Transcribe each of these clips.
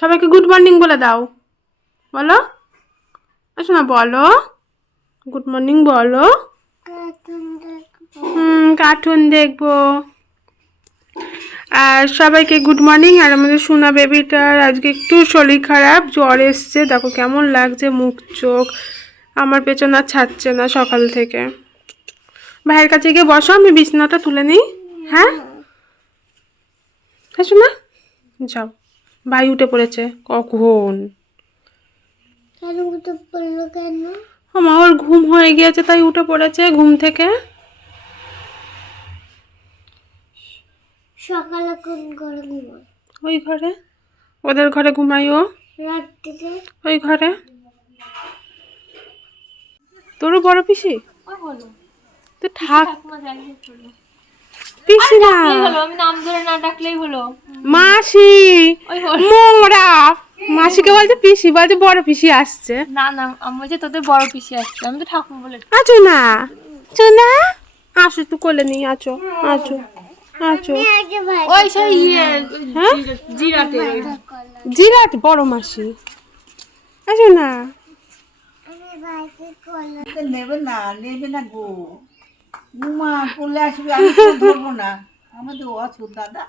সবাইকে good morning বলে দাও। বলো? আসো না, বলো। গুড মর্নিং বলো। হুম, কার্টুন দেখব। আর সবাইকে গুড মর্নিং, আর আমাদের সোনা বেবিটার আজকে একটু শরীর খারাপ, জ্বর এসছে। দেখো কেমন লাগছে, মুখ, চোখ। আমার পেছন আর ছাড়ছে না সকাল থেকে। ভাইয়ের কাছে গিয়ে বসো, আমি বিছানাটা তুলে নিই। হ্যাঁ? হ্যাঁ শোনা যাও। ভাই উঠে পড়েছে। কখন? উঠে পড়ল কেন? আমার ওর ঘুম হয়ে গিয়েছে তাই উঠে পড়েছে ঘুম থেকে। সকালে কোন করে ঘুমায়? ওই ঘরে। ওদের ঘরে ঘুমাই ও রাত্রিতে ওই ঘরে। তোরও বড় পিসি? তো থাক। পিসি না। আমি নাম ধরে না ডাকলেই হলো। মাসি। মোংরা। মাসিকে বলছে পিসি বলছে বড় পিসি আসছে। না না আমি বলছি তোদের বড় পিসি আসছে আমি তো ঠাকুর বলে আছো না? চুনা? আসো একটু কোলে নিয়ে আছো আছো আছো। ওই সেই ইয়ে হ্যাঁ? জিরাটে জিরাট বড় মাসি। আছো না? আমি ভাইকে কোলে তো নেবে না নেবে না গো। উমা চলে আসবে আমি তো ধরবো না। আমাদের অসুখ দাদা।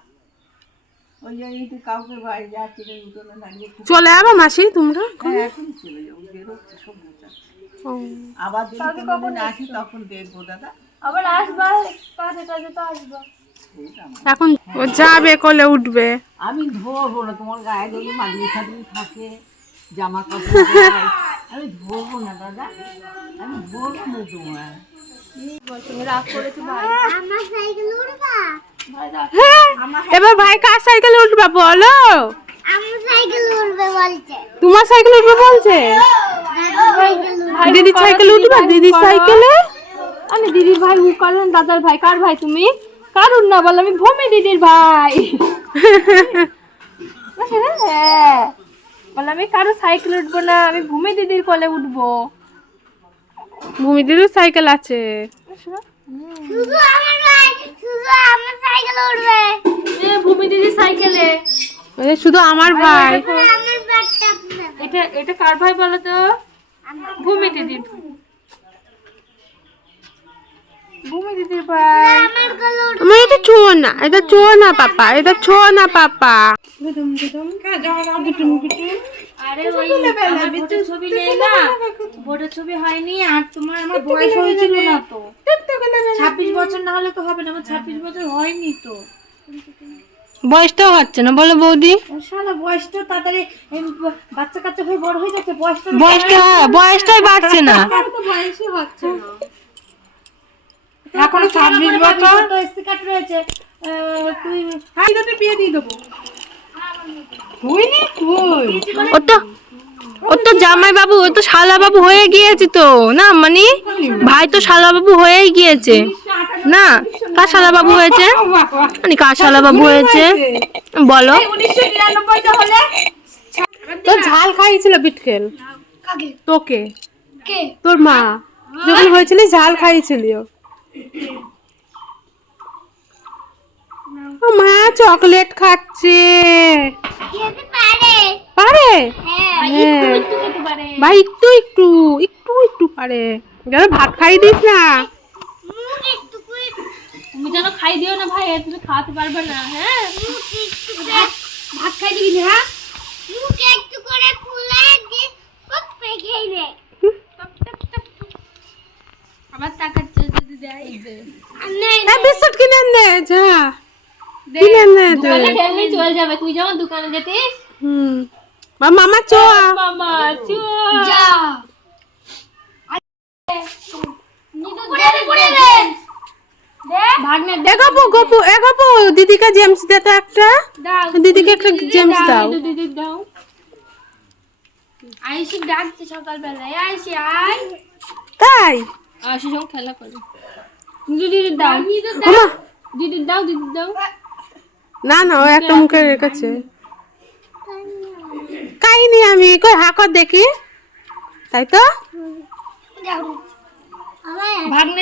ওই যে এই তো কাউকে বাড়ি যাচ্ছে রে উঠোনে দাঁড়িয়ে চলে যাব মাসি তোমরা? হ্যাঁ এখনই চলে যাব বেরোচ্ছে সব আবার যদি কোনোদিন আসি তখন দেখব দাদা। আবার আসবা কাজে কাজে তো আসবা। এখন ও যাবে কোলে উঠবে। আমি ধরবো না তোমার গায়ে যদি মালিয়ে সাদিয়ে থাকে জামা কাপড় আমি ধরবো না দাদা। আমি ধরবো না তোমার এবার ভাই কার সাইকেলে উঠবা বলো? আমার সাইকেল উঠবে বলছে। তোমার সাইকেলে উঠবে বলছে? দাদা সাইকেল উঠবে দিদির সাইকেলে উঠবা দিদির সাইকেলে আমি দিদির ভাই ও কারণ দাদার ভাই কার ভাই তুমি? কারুর না বল? আমি ভূমি দিদির ভাই। হ্যাঁ। বল আমি কারও সাইকেল উঠবো না আমি ভূমি দিদির কলে উঠবো ভূমি দিদির সাইকেল আছে। শুধু আমার ভাই শুধু আমার সাইকেল উঠবে এ ভূমি দিদির সাইকেলে শুধু আমার ভাই। আমার ব্যাগটা আপনার। এটা এটা কার ভাই বলো তো? ভূমি দিদির এটা না এটা ছো না পাপা এটা ছো না পাপা। আরে ওই আমার ভোটের ছবি নেই না। ভোটের ছবি হয়নি আর তোমার আমার বয়স হয়েছিল না তো। ছাব্বিশ বছর না হলে তো হবে না আমার ছাব্বিশ বছর হয়নি তো। বয়সটা হচ্ছে না বলো বৌদি। শালা বয়সটা তাড়াতাড়ি বাচ্চা কাচ্চা হয়ে বড় হয়ে যাচ্ছে বয়সটা বয়সটা বয়সটাই বাড়ছে না। বয়সই হচ্ছে না। এখনও ছাব্বিশ বছর। তো এসসি কার্ড রয়েছে। আহ, তুই বিয়ে দিয়ে দেবো। ও তো ও তো জামাই বাবু ও তো শালা বাবু হয়ে গিয়েছে তো না মানে? ভাই তো শালা বাবু হয়েই গিয়েছে। না কার শালা বাবু হয়েছে? মানে কার শালা বাবু হয়েছে? বলো। উনিশশো নিরানব্বইটা হলে তো ঝাল খাইয়েছিল বিটকেল? তোকে? তোর মা? যখন হয়েছিল ঝাল খাইয়েছিল মা চকলেট খাচ্ছে। পারে। পারে? হ্যাঁ হ্যাঁ। পারে। ভাই একটু একটু একটু একটু পারে। যেন ভাত খাই দিস না। তুমি যেন খাই দিও না ভাই তুমি খাওয়াতে পারবে না হ্যাঁ? ভাত খাই দিবি না? হ্যাঁ মুখ একটু করে ফুলে দিয়ে কপ খেয়ে নে। আবার তাকাচ্ছে যদি দেয় আমি বিস্কুট কিনে নে যা। কিনে নে তুই? দোকানে চলে যাবে। তুই যখন দোকানে যেতিস হুম। মামা চো মামা চুয়া। যা। ভাগ্নে গপু গপু এ গপু দিদিকে জেমস দে তো একটা। দাও। দিদিকে একটা জেমস দাও দিদি দাও। আইসি ডাকছে সকালবেলায়। আইসি আয়। তাই? আইসি সঙ্গে খেলা করে। দিদি দাও। দিদি দাও দিদি দাও। না না ও একটা মুখে রেখেছে খাইনি আমি কই হাকর দেখি। তাই তো?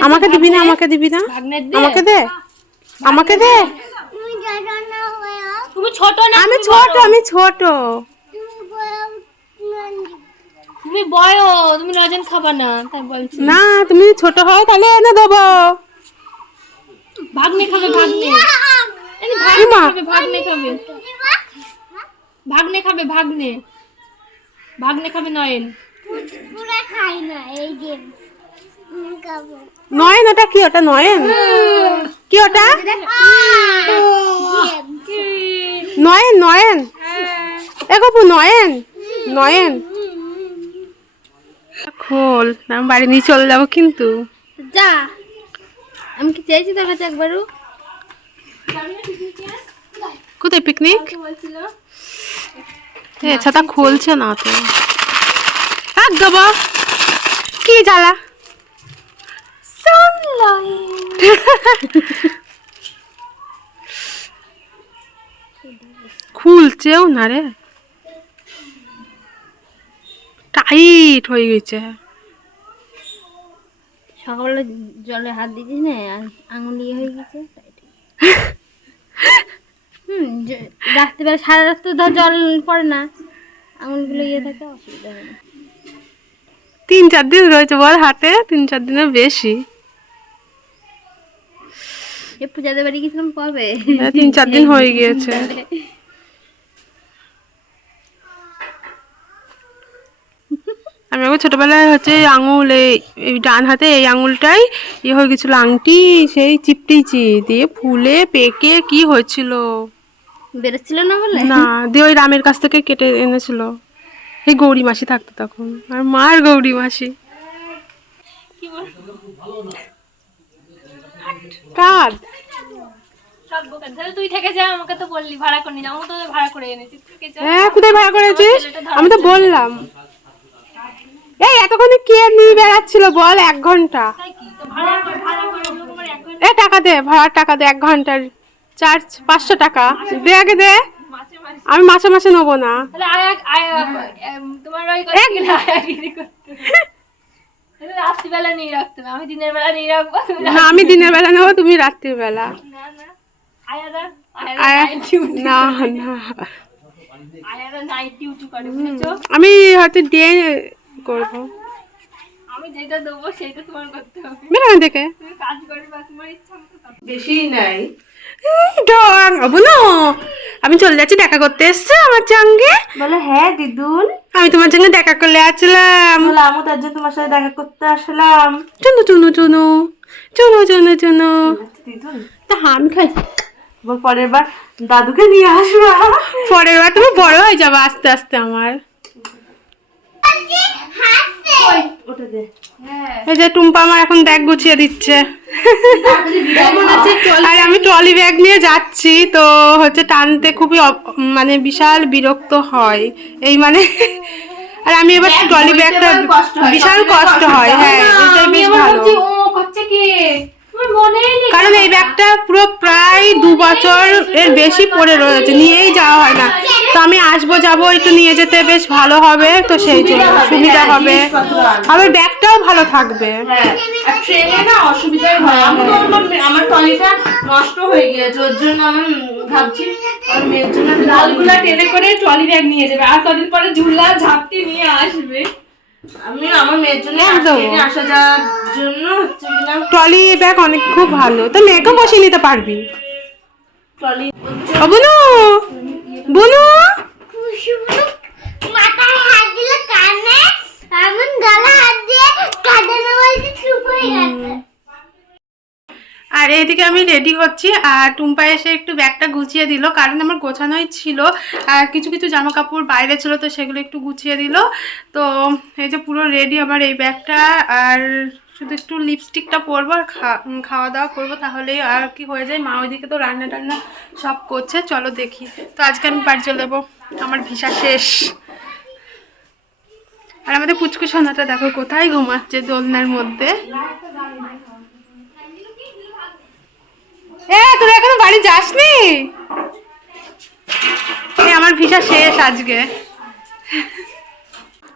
আমাকে দিবি না আমাকে দিবি না? আমাকে দে। আমাকে দে। তুমি ছোট না আমি ছোট আমি ছোট। তুমি বড় তুমি লজেন খাবা না তাই বলছি। না তুমি ছোট হও তাহলে এনে দেবো। ভাগ্নে খাবে ভাগ্নে। ভাগ্নে। খাবে ভাগ্নে খাবে। ভাগ্নে খাবে ভাগ্নে। ভাগ্নে খাবে নয়ন। পুরা খাই না এই গেম খাব। নয়ন ওটা কি? ওটা নয়ন? কি ওটা? নয়ন নয়ন। এ গপু নয়ন নয়ন। খোল আমি বাড়ি নিয়ে চলে যাব কিন্তু। যা। আমি কি চেয়েছি তোর কাছে একবারও? কোথায় পিকনিক ছাতা খুলছে না তো। রাখ দেবো কি জ্বালা? খুলছেও না রে। টাইট হয়ে গেছে। সকালবেলা জলে হাত দিয়েছিস না আঙুল হয়ে গেছে। হুম রাত্রিবেলা সারা রাত্রে ধর জল পড়ে না আঙুলগুলো ইয়ে থাকে অসুবিধা হয় না। তিন চার দিন রয়েছে বল হাতে তিন চার দিনের বেশি। পূজাদের বাড়ি গেছিলাম কবে? হ্যাঁ, তিন চার দিন হয়ে গিয়েছে। আমি একবার ছোটবেলায় হচ্ছে আঙুল এই ডান হাতে এই আঙুলটাই ইয়ে হয়ে গেছিল আংটি সেই চিপটিছি দিয়ে ফুলে পেকে কি হয়েছিল? বেরোচ্ছিল না বলে? না দিয়ে ওই রামের কাছ থেকে কেটে এনেছিল। এই গৌরী মাসি থাকতো তখন। আর মার গৌরী মাসি। কাঁদ সব বোকা তাহলে তুই থেকে যা আমাকে তো বললি ভাড়া করে নিলাম আমি তো ভাড়া করে এনেছি থেকে যা। হ্যাঁ কোথায় ভাড়া করেছিস আমি তো বললাম। এই এতক্ষণে কে নিয়ে বেড়াচ্ছিল বল এক ঘণ্টা? তাই কি? তো ভাড়া করে ভাড়া করে দিলাম আমার এক ঘণ্টা। এ টাকা দে ভাড়ার টাকা দে এক ঘণ্টার। চার্জ পাঁচশো টাকা। দে আগে দে। আমি মাসে মাসে নেব না। না আমি দিনের বেলা নিয়ে রাখব। তুমি না আমি দিনের বেলা নেব তুমি রাত্রির বেলা না। না আমি হয়তো ডে করব। আমি যেটা দেবো সেটা তোমার করতে হবে। দেখে কাজ করবে তোমার ইচ্ছা মতো বেশি নাই। আমি চলে যাচ্ছি দেখা করতে। এসছো আমার সঙ্গে? বলে হ্যাঁ দিদুন। আমি তোমার সঙ্গে দেখা করলে আসলাম। বলে আমু তার জন্য তোমার সাথে দেখা করতে আসলাম। চুনু চুনু চুনু। চুনু চুনু চুনু। দিদুন। তা আমি খাই। পরের বার দাদুকে নিয়ে আসবা। পরের বার তুমি বড় হয়ে যাবে আস্তে আস্তে আমার। এই যে টুম্পা আমার এখন ব্যাগ গুছিয়ে দিচ্ছে। আর আমি ট্রলি ব্যাগ নিয়ে যাচ্ছি তো হচ্ছে টানতে খুবই মানে বিশাল বিরক্ত হয়। এই মানে আর আমি এবার ট্রলি ব্যাগটা বিশাল কষ্ট হয়। হ্যাঁ। এটা বেশ ভালো। কারণ এই ব্যাগটা পুরো প্রায় দু বছর এর বেশি পড়ে রয়েছে নিয়েই যাওয়া হয় না। তো আমি আসব যাব একটু নিয়ে যেতে বেশ ভালো হবে তো সেই জন্য সুবিধা হবে। আবার ব্যাগটাও ভালো থাকবে। হ্যাঁ আর ট্রেনে না অসুবিধাই হয়। আমার আমার নষ্ট হয়ে গিয়েছে ওর জন্য আমি ভাবছি আমার মেয়ের জন্য লালগুলা টেনে করে ট্রলি ব্যাগ নিয়ে যাবে। আর কদিন পরে ঝুলা ঝাপটি নিয়ে আসবে। আমি আমার মেয়ের জন্য একদম। আসা যাওয়ার জন্য হচ্ছে কিনা? ট্রলি ব্যাগ অনেক খুব ভালো। তো মেয়েকেও বসিয়ে নিতে পারবি। ট্রলি বুনু। বুনু কুসুমগুলো মাথায় হাত দিলে কানে এমন গলা হাত দিয়ে কাঁদে না বলতে চুপ হয়ে গেছে আর, এদিকে আমি রেডি হচ্ছি। আর টুম্পা এসে একটু ব্যাগটা গুছিয়ে দিল, কারণ আমার গোছানোই ছিল। আর কিছু কিছু জামা কাপড় বাইরে ছিল, তো সেগুলো একটু গুছিয়ে দিল। তো এই যে পুরো রেডি আমার এই ব্যাগটা। আর শুধু একটু লিপস্টিকটা পরবো আর খাওয়া দাওয়া করব তাহলেই আর কি হয়ে যায়। মা ওইদিকে তো রান্না টান্না সব করছে, চলো দেখি। তো আজকে আমি বাড়ি চলে যাব, আমার ভিসা শেষ। আর আমাদের পুচকু সোনাটা দেখো, কোথায় ঘুমাচ্ছে দোলনার মধ্যে? এ তোরা এখনও বাড়ি যাসনি? আমার ভিসা শেষ আজকে।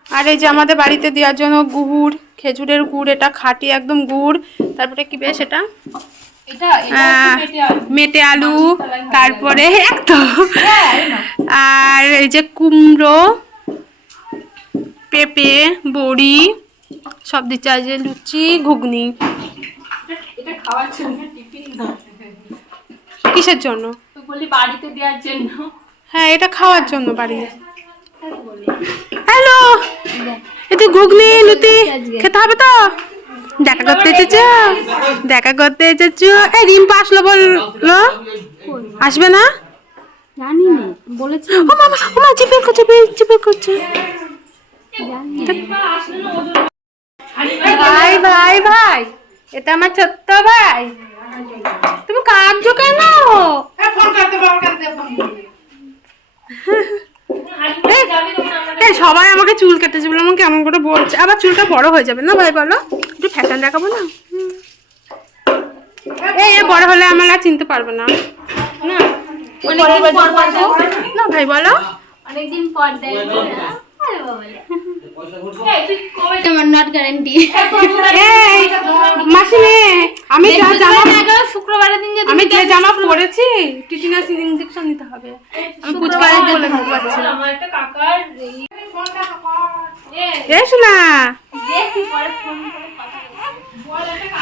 আর এই যে আমাদের বাড়িতে দেওয়ার জন্য গুড় খেজুরের গুড় এটা খাঁটি একদম গুড়। তারপরে কি বেশ এটা? মেটে আলু। তারপরে একদম আর এই যে কুমড়ো পেঁপে বড়ি সব দিচ্ছে। আজ লুচি ঘুগনি। এটা খাওয়ার জন্য টিফিন কিসের জন্য? বলি বাড়িতে দেওয়ার জন্য। হ্যাঁ এটা খাওয়ার জন্য বাড়ি হ্যালো! এতে ঘুগনি লুতি খেতে হবে তো? দেখা করতে এসেছ? দেখা করতে এসেছ? এই রিম্পা আসলো বলল আসবে না? জানি না বলেছি। ও মামা ও মা জিপে করছে জিপে করছে। ভাই ভাই ভাই এটা আমার ছোট্ট ভাই। তুমি কাঁদছো কেন? এই সবাই আমাকে চুল কেটেছে বলে আমাকে কেমন করে বলছে। আবার চুলটা বড় হয়ে যাবে না ভাই বলো? একটু ফ্যাশন দেখাবো না? এই এ বড় হলে আমার আর চিনতে পারবে না। না। অনেকদিন পর পর না ভাই বলো। অনেকদিন পর দেয় নট গ্যারান্টি মাসিনে আমি যা জামা শুক্রবারের দিন আমি যে জামা পরেছি টিটিনাস ইনজেকশন নিতে হবে। আমি পুচকারে বলে দিতে আমার একটা কাকার। এই। শোনা।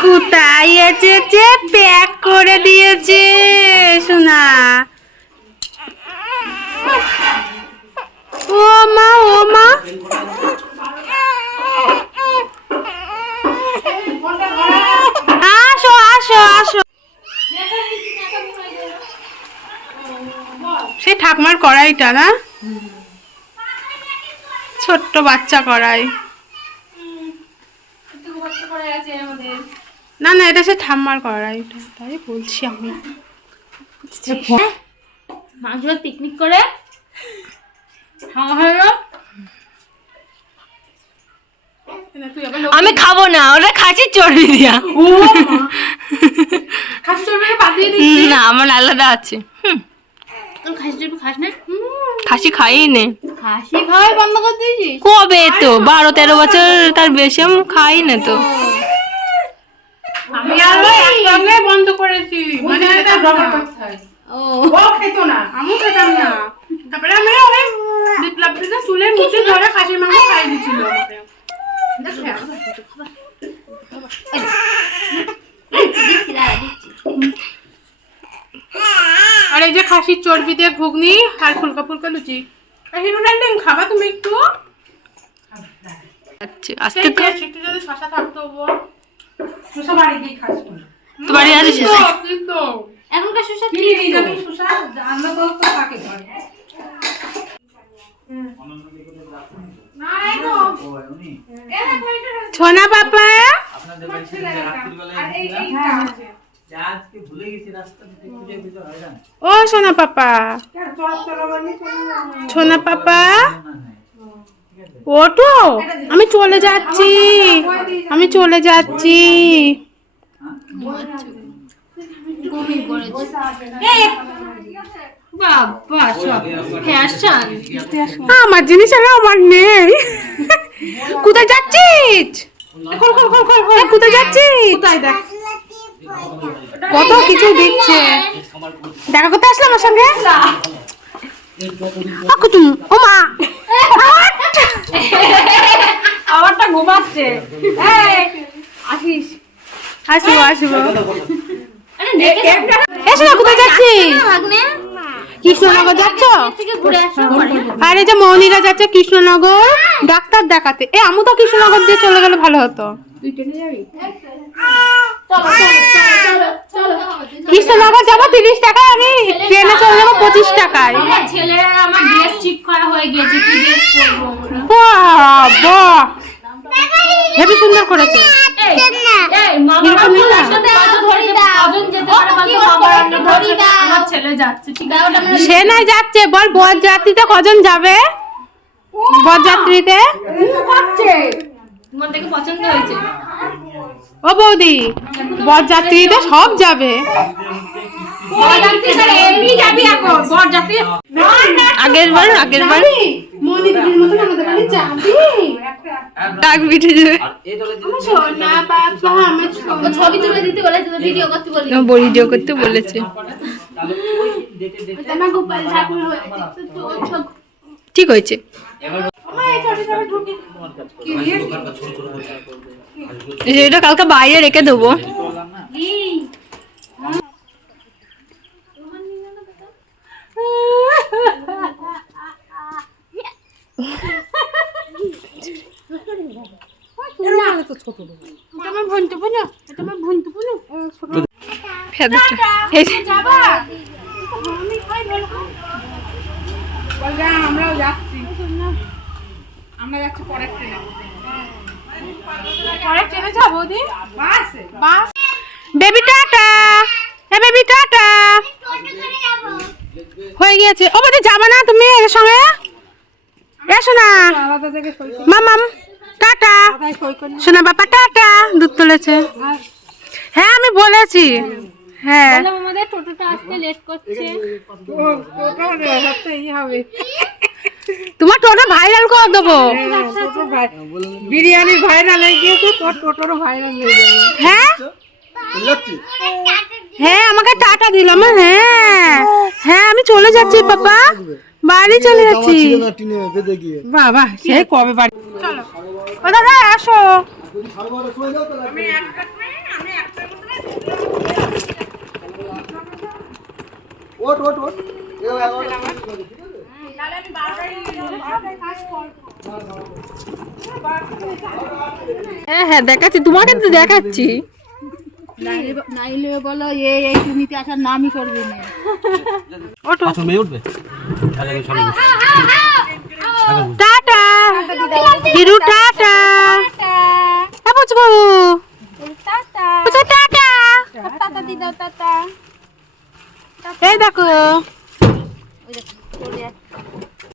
কোথায় এসেছে প্যাক করে দিয়েছে শোনা। ও মা ও মা আসো আসো আসো। সেই ঠাকুমার কড়াইটা না? ছোট্ট বাচ্চা কড়াই। না না, এটা সে ঠাম্মার কড়াইটা, তাই বলছি আমি। মাছ পিকনিক করে? আমি খাব না ওটা খাসির চর্বি দিয়া। খাসি না আমার আলাদা আছে। হুম, খাসি খাস খাসি খাই নে। খাসি কবে তো? বারো তেরো বছর তার বেশি আমি খাই না তো। আমি বন্ধ করেছি। মানে ও। ও না আমিও খেতাম না। তারপরে আমি ওই বিপ্লব দিনে চুলে মুছে ধরে খাসির মাংস খাই দিছিল আর এই যে খাসির চর্বি দিয়ে ঘুগনি আর ফুলকা ফুলকা লুচি। খাবা তুমি একটু? আচ্ছা আস্তে কর। একটু যদি শশা থাকতো শশা বাড়ি দিয়ে খাস তো বাড়ি এখনকার শসা কি শশা? আমরা তো পাকে ছোনা পাপা? আপনাদের বাড়িতে আজকে ভুলে গেছি রাস্তা ও সোনা পাপা। সোনা পাপা? ওটো আমি চলে যাচ্ছি। আমি চলে যাচ্ছি। সব ফ্যাশন আমার জিনিস আর আমার নেই। কোথায় যাচ্ছিস। এ, কোথায় যাচ্ছিস? কত কিছু দিচ্ছে দেখা করতে আসলে আমার সঙ্গে? কুটুম ও মা আমারটা ঘুমাচ্ছে। আসিস। আসব এসো কোথায় যাচ্ছিস? কৃষ্ণনগর যাচ্ছ? আর এই যে মৌনিরা যাচ্ছে কৃষ্ণনগর ডাক্তার দেখাতে। এ আমু তো কৃষ্ণনগর দিয়ে চলে গেলে ভালো হতো। কৃষ্ণনগর যাব তিরিশ টাকায় আমি ট্রেনে চলে যাব পঁচিশ টাকায়। আমার আমার ড্রেস ঠিক করা হয়ে গিয়েছে কি ড্রেস পরবো বাহ বাহ। হেবি সুন্দর করেছে। এই এই মামা এরকম নিয়ে না? সাথে কত ধরে কজন যেতে পারে বলতো মামা ধরে আমার ছেলে যাচ্ছে ঠিক আছে। সে নাই যাচ্ছে বল বরযাত্রীতে কজন যাবে? বরযাত্রীতে? ও বৌদি বরযাত্রীতে সব যাবে এমনি যাবি এখন বরযাত্রী আগের বার আগের বার ডাক যাবে ভিডিও করতে বলি। ভিডিও করতে বলেছে। ঠিক হয়েছে। এটা কালকে বাইরে রেখে দেবো বললাম না আমরাও যাচ্ছি। আমরা যাচ্ছি পরের ট্রেনে। পরের ট্রেনে যাব বাসে। বাস বেবি টাটা এ বেবি টাটা হয়ে গিয়েছে। ও বৌদি যাবে না তুমি এর সঙ্গে? এসো না। মামাম টাটা। শোনা বাবা টাটা। দুধ তুলেছে। হ্যাঁ আমি বলেছি। হ্যাঁ। আমাদের টোটোটা আসতে লেট করছে। তোমার টোটো ভাইরাল করে দেবো। বিরিয়ানি ভাইরাল হয়ে গিয়েছে তোর টোটোরও ভাইরাল হয়ে যাবে হ্যাঁ? হ্যাঁ আমাকে টাটা দিলাম হ্যাঁ। হ্যাঁ আমি চলে যাচ্ছি পাপা। বাড়ি চলে যাচ্ছি। বাবা সে কবে বাড়ি? চলো। ও দাদা আসো। হ্যাঁ হ্যাঁ দেখাচ্ছি তোমাকে তো দেখাচ্ছি। নাইলে বলো এ এই টুনিতে আসার নামই করবে না। ওঠো। আচ্ছা মেয়ে উঠবে। টাটা। হিরু টাটা। হ্যাঁ বুঝব। টাটা। টাটা দি দাও টাটা এই দেখো